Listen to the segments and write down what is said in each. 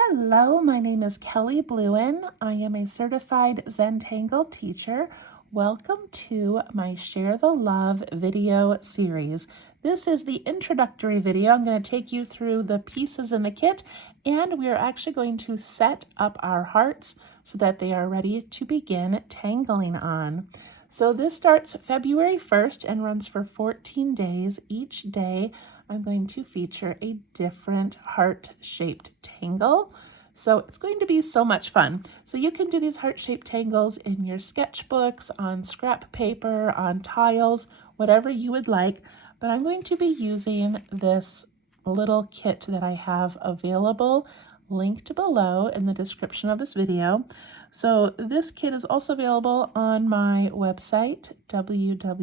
Hello, my name is Kelly Bluen. I am a certified Zentangle teacher. Welcome to my Share the Love video series. This is the introducttory video. I'm going to take you through the pieces in the kit, and we are actually going to set up our hearts so that they are ready to begin tangling on. So this starts February 1st and runs for 14 days. Each day I'm going to feature a different heart-shaped tangle. So it's going to be so much fun. So you can do these heart-shaped tangles in your sketchbooks, on scrap paper, on tiles, whatever you would like. But I'm going to be using this little kit that I have available, linked below in the description of this video. So this kit is also available on my website, www.minsofzen,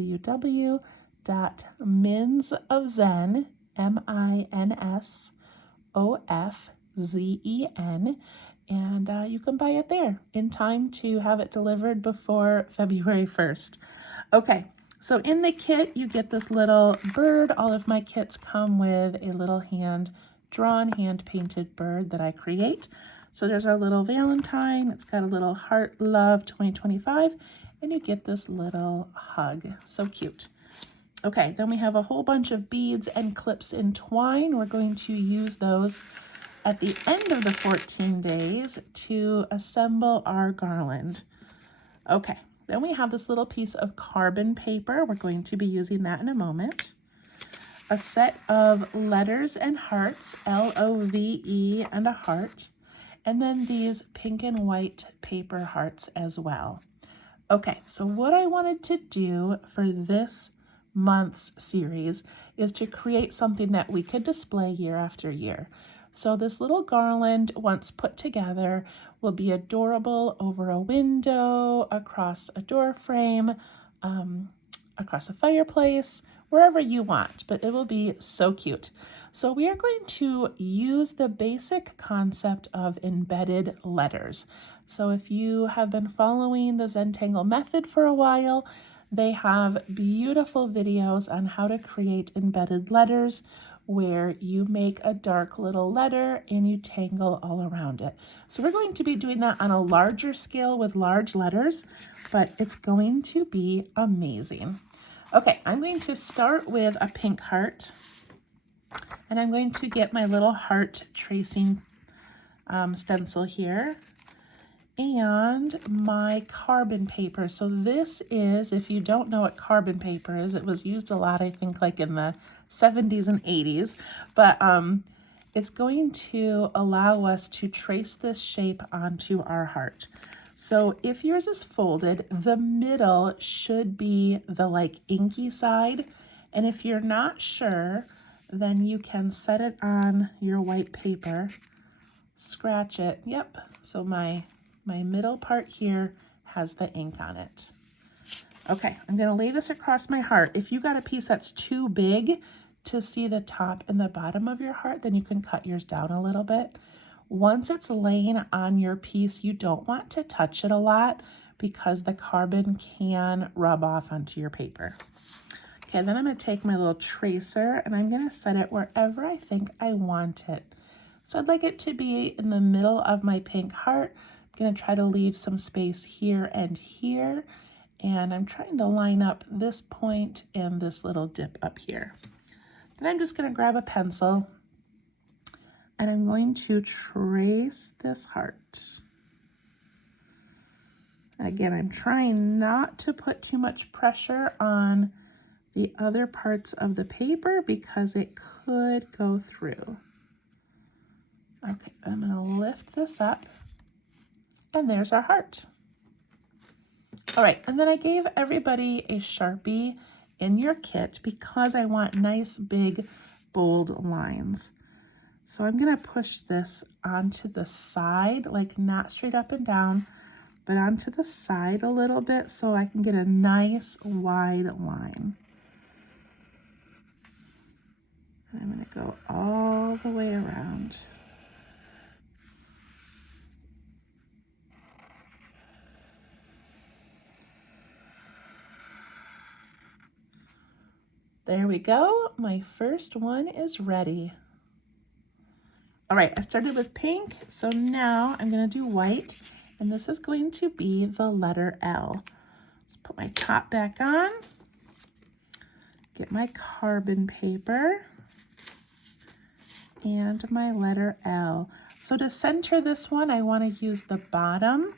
MINSOFZEN, and you can buy it there in time to have it delivered before February 1st. Okay, so in the kit you get this little bird. All of my kits come with a little hand-drawn, hand-painted bird that I create. So there's our little Valentine. It's got a little heart, love 2025, and you get this little hug. So cute. Okay, then we have a whole bunch of beads and clips in twine. We're going to use those at the end of the 14 days to assemble our garland. Okay, then we have this little piece of carbon paper. We're going to be using that in a moment. A set of letters and hearts, L-O-V-E and a heart. And then these pink and white paper hearts as well. Okay, so what I wanted to do for this month's series is to create something that we could display year after year. So this little garland, once put together, will be adorable over a window, across a door frame, across a fireplace, wherever you want, but it will be so cute. So we are going to use the basic concept of embedded letters. So if you have been following the Zentangle method for a while, they have beautiful videos on how to create embedded letters where you make a dark little letter and you tangle all around it. So we're going to be doing that on a larger scale with large letters, but it's going to be amazing. Okay, I'm going to start with a pink heart, and I'm going to get my little heart tracing stencil here and my carbon paper. So this is, if you don't know what carbon paper is, it was used a lot, I think, like in the 70s and 80s, but it's going to allow us to trace this shape onto our heart. So if yours is folded, the middle should be the like inky side. And if you're not sure, then you can set it on your white paper, scratch it. Yep, so my middle part here has the ink on it. Okay, I'm gonna lay this across my heart. If you got a piece that's too big to see the top and the bottom of your heart, then you can cut yours down a little bit. Once it's laying on your piece, you don't want to touch it a lot because the carbon can rub off onto your paper. Okay, then I'm gonna take my little tracer and I'm gonna set it wherever I think I want it. So I'd like it to be in the middle of my pink heart. I'm gonna try to leave some space here and here. And I'm trying to line up this point and this little dip up here. Then I'm just gonna grab a pencil and I'm going to trace this heart. Again, I'm trying not to put too much pressure on the other parts of the paper because it could go through. Okay, I'm gonna lift this up and there's our heart. All right, and then I gave everybody a Sharpie in your kit because I want nice, big, bold lines. So I'm gonna push this onto the side, like not straight up and down, but onto the side a little bit so I can get a nice wide line. And I'm gonna go all the way around. There we go. My first one is ready. All All right, I started with pink, so now I'm gonna do white, and this is going to be the letter L. Let's put my top back on, get my carbon paper, and my letter L. So to center this one, I wanna use the bottom.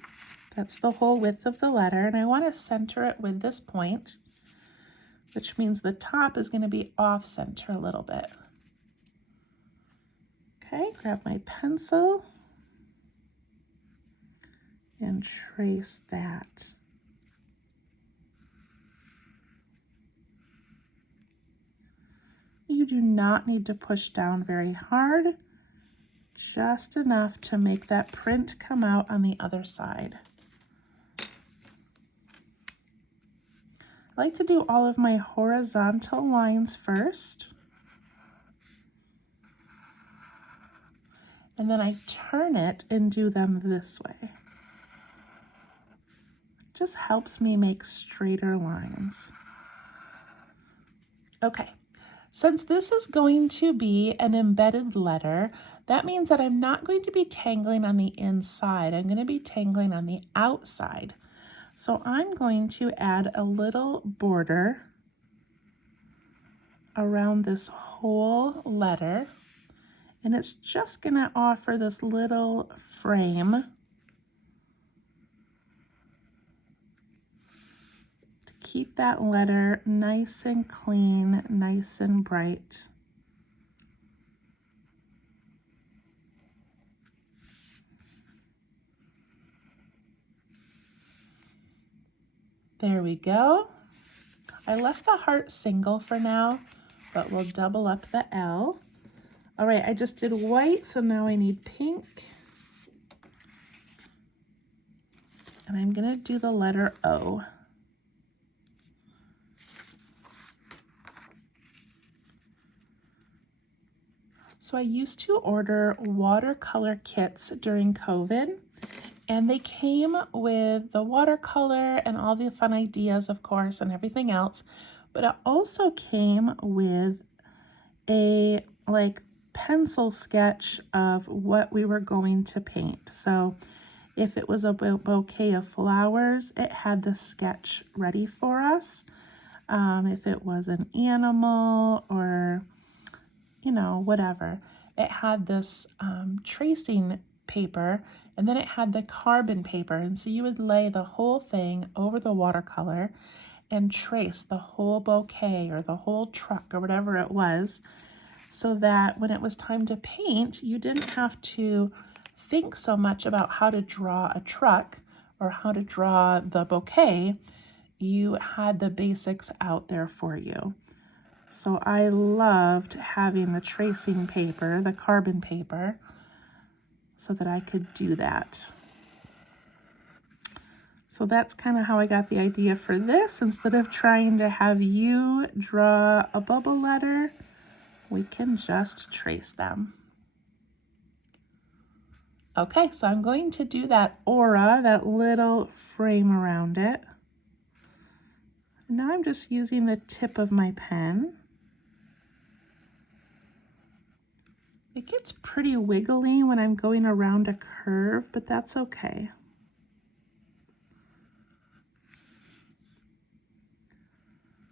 That's the whole width of the letter, and I wanna center it with this point, which means the top is gonna be off center a little bit. Okay, grab my pencil and trace that. You do not need to push down very hard, just enough to make that print come out on the other side. I like to do all of my horizontal lines first. And then I turn it and do them this way. It just helps me make straighter lines. Okay, since this is going to be an embedded letter, that means that I'm not going to be tangling on the inside. I'm going to be tangling on the outside. So I'm going to add a little border around this whole letter. And it's just going to offer this little frame to keep that letter nice and clean, nice and bright. There we go. I left the heart single for now, but we'll double up the L. All right, I just did white, so now I need pink. And I'm gonna do the letter O. So I used to order watercolor kits during COVID, and they came with the watercolor and all the fun ideas, of course, and everything else, but it also came with a pencil sketch of what we were going to paint. So if it was a bouquet of flowers, it had the sketch ready for us. If it was an animal or, you know, whatever, it had this tracing paper, and then it had the carbon paper. And so you would lay the whole thing over the watercolor and trace the whole bouquet or the whole truck or whatever it was, so that when it was time to paint, you didn't have to think so much about how to draw a truck or how to draw the bouquet. You had the basics out there for you. So I loved having the tracing paper, the carbon paper, so that I could do that. So that's kind of how I got the idea for this. Instead of trying to have you draw a bubble letter, we can just trace them. Okay, so I'm going to do that aura, that little frame around it. Now I'm just using the tip of my pen. It gets pretty wiggly when I'm going around a curve, but that's okay.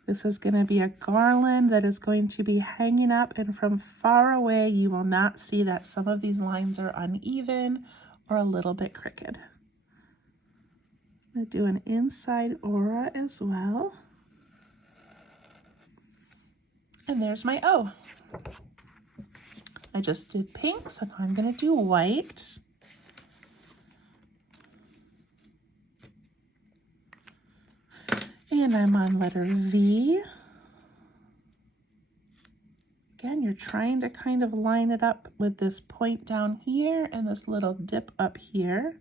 This is going to be a garland that is going to be hanging up, and from far away you will not see that some of these lines are uneven or a little bit crooked. I'm going to do an inside aura as well. And there's my O. I just did pink, so now I'm going to do white. And I'm on letter V. Again, you're trying to kind of line it up with this point down here and this little dip up here.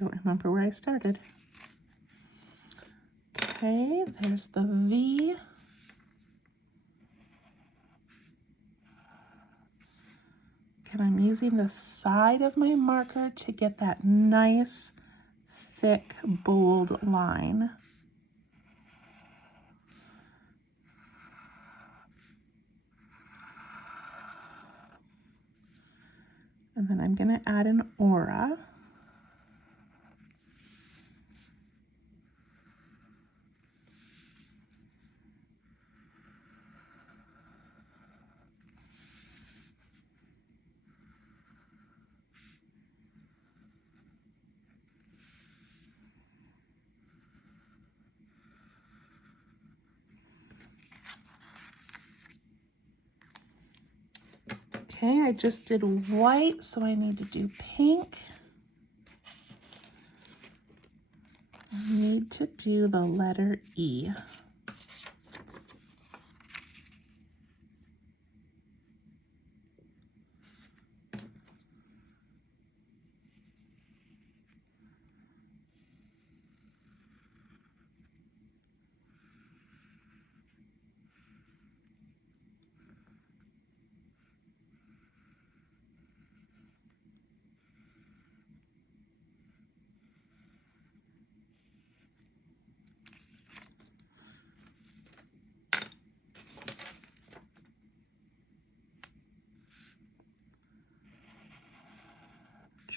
Don't remember where I started. Okay, there's the V. using the side of my marker to get that nice, thick, bold line. And then I'm going to add an aura. Okay, I just did white, so I need to do pink. I need to do the letter E.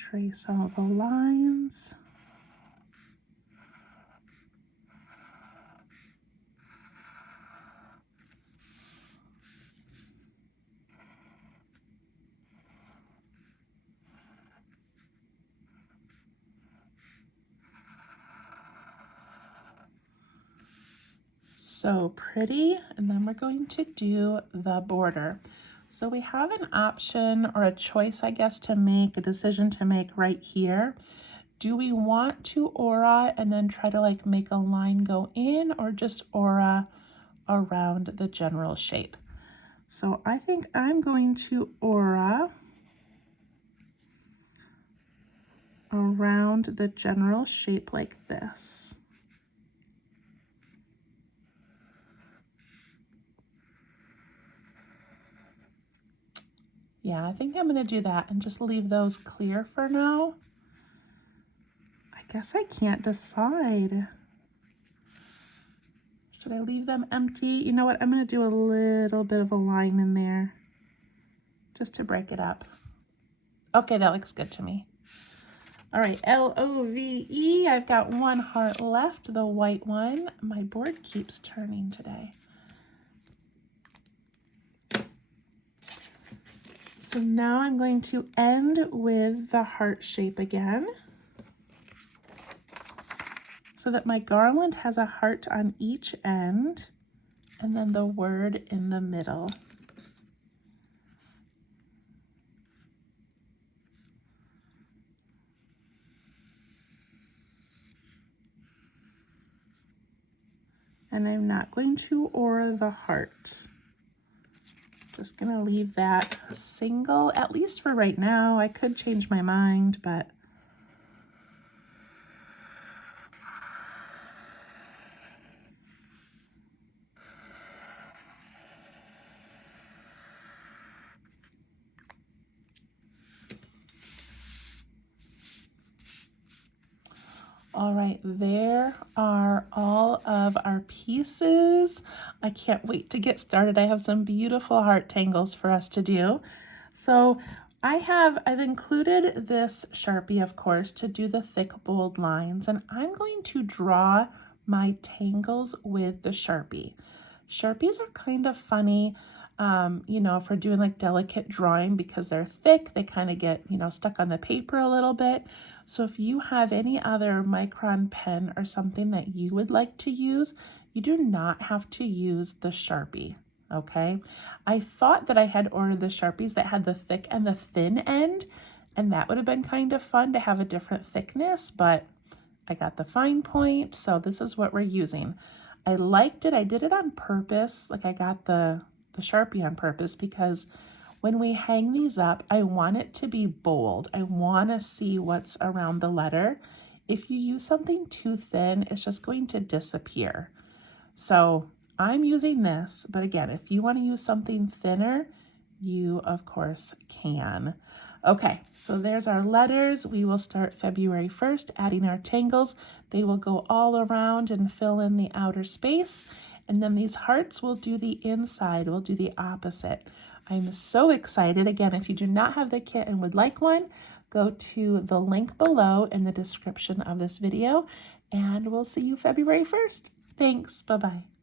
Trace all the lines. So pretty. And then we're going to do the border. So we have an option or a choice, I guess, to make, a decision to make right here. Do we want to aura and then try to like make a line go in, or just aura around the general shape? So I think I'm going to aura around the general shape like this. Yeah, I think I'm going to do that and just leave those clear for now. I guess I can't decide. Should I leave them empty? You know what? I'm going to do a little bit of a line in there just to break it up. Okay, that looks good to me. All right, L-O-V-E. I've got one heart left, the white one. My board keeps turning today. So now I'm going to end with the heart shape again, so that my garland has a heart on each end and then the word in the middle. And I'm not going to aura the heart. Just gonna leave that single, at least for right now. I could change my mind, but all right, there are all of our pieces. I can't wait to get started. I have some beautiful heart tangles for us to do. So I've included this Sharpie, of course, to do the thick, bold lines, and I'm going to draw my tangles with the Sharpie. Sharpies are kind of funny, you know, for doing like delicate drawing because they're thick. They kind of get, you know, stuck on the paper a little bit. So if you have any other micron pen or something that you would like to use, you do not have to use the Sharpie, okay? I thought that I had ordered the Sharpies that had the thick and the thin end, and that would have been kind of fun to have a different thickness, but I got the fine point, so this is what we're using. I liked it. I did it on purpose. Like I got the Sharpie on purpose because when we hang these up, I want it to be bold. I want to see what's around the letter. If you use something too thin, it's just going to disappear. So I'm using this, but again, if you want to use something thinner, you of course can. Okay, so there's our letters. We will start February 1st adding our tangles. They will go all around and fill in the outer space. And then these hearts will do the inside, will do the opposite. I'm so excited. Again, if you do not have the kit and would like one, go to the link below in the description of this video, and we'll see you February 1st. Thanks. Bye-bye.